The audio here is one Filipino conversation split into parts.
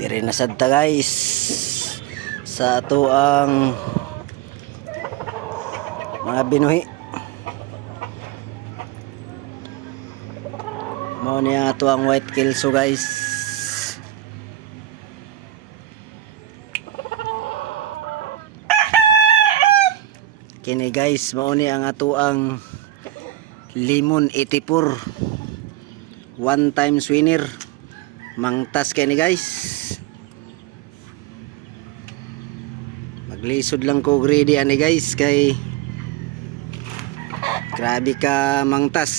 Dire na sadta guys sa ato ang mga binuhi. Mao ni ato ang white kelso guys. Kini guys, mao ni ang ato ang limon 84 one times winner mangtas kay ni guys maglisod lang ko greedy ani guys kay grabe ka mangtas.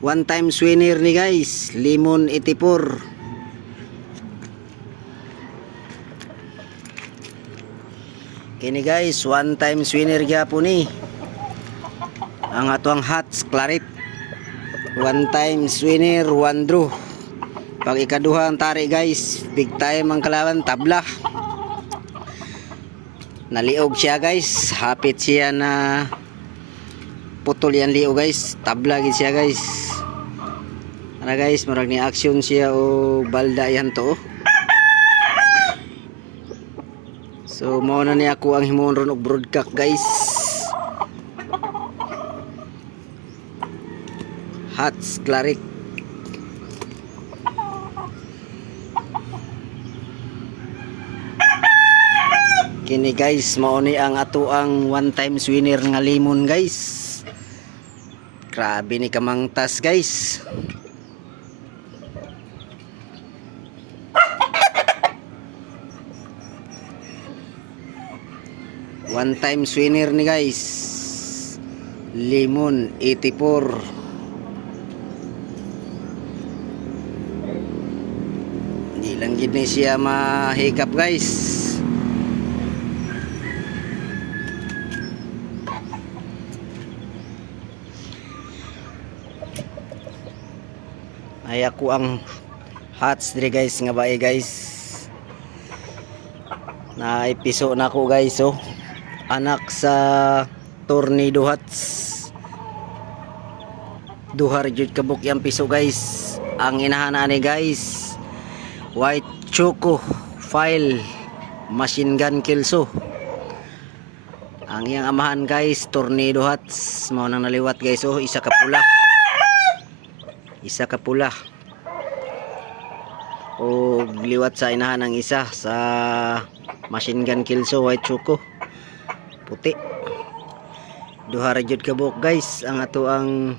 One times winner ni guys limon 84 kini guys one times winner gyapon ni. Ang atong hats claret. One times winner one draw. Pag ikaduha ang tari guys big time ang kalaban tabla naliog siya guys. Hapit siya na putol yan liog guys. Tabla gid siya guys. Ano guys murag ni action siya o balda yan to so mao ni ako ang himon ron og broadcast guys. Hats Claric Kini guys, mao ni ang ato ang one times winner nga limon guys. Grabe ni kamangtas guys. One times winner ni guys. Limon 84. Hindi lang gid ni siya mahikap guys. Ay ako ang hats dire guys nga bae guys. Na episo na ako guys oh. Anak sa tornado hats. Duhar jud kabuk yang piso guys. Ang inahana ni guys white choco file machine gun kilso ang iyang amahan guys tornado hats mao nang naliwat guys oh isa ka pula isa ka pula. O liwat sa inahan ng isa sa machine gun kilso white choco. Puti. Duha ra jud ka buok guys. Ang ato ang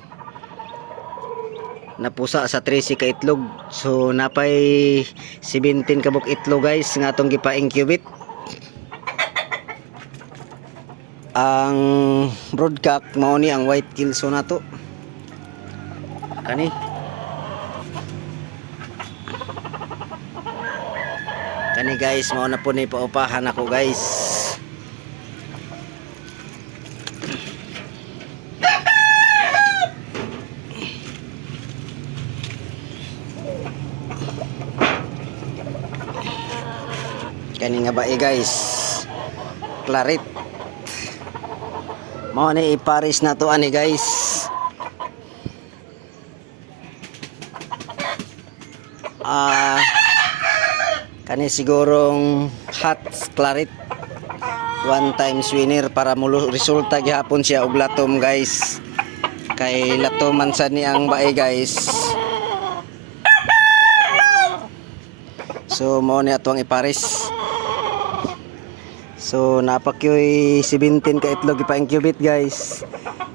napusa sa 13 ka itlog. So napay 17 ka buok itlog guys nga atong gipa-incubate ang broadcock mao ni ang white kilso nato kani kani guys mao na po ni paupahan ako guys. Kani nga ba eh guys? Claret. Mao ni iparis na to ani guys kani sigurong hot claret one times winner para mulo resulta gihapon siya og latom guys kay latoman sa ni ang bae guys so mao ni atong iparis So napakyoy 17 ka itlog ipa-incubate guys.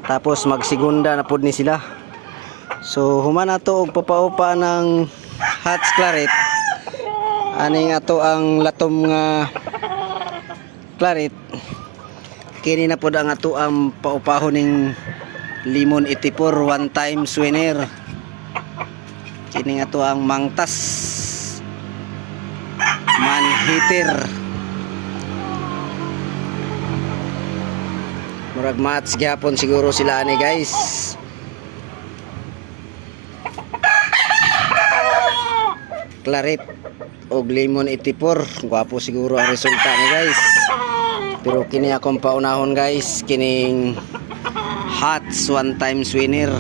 Tapos magsigunda na pod ni sila. So human ato og papaupa ng hot claret. Aning ato ang latom nga claret. Kini na pod ang ato ang paupahon ning limon 84 one times winner. Kini nga to ang mangtas. Man hitter. Murag mats gyapon siguro sila ani guys. Claret og lemon 84. Gwapo siguro ang resulta ni guys. Pero kini akong paunahon guys, kining Hats one times winner.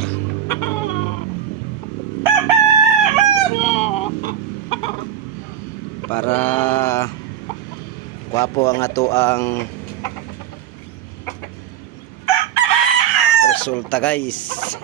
para kwapo ang ato ang resulta guys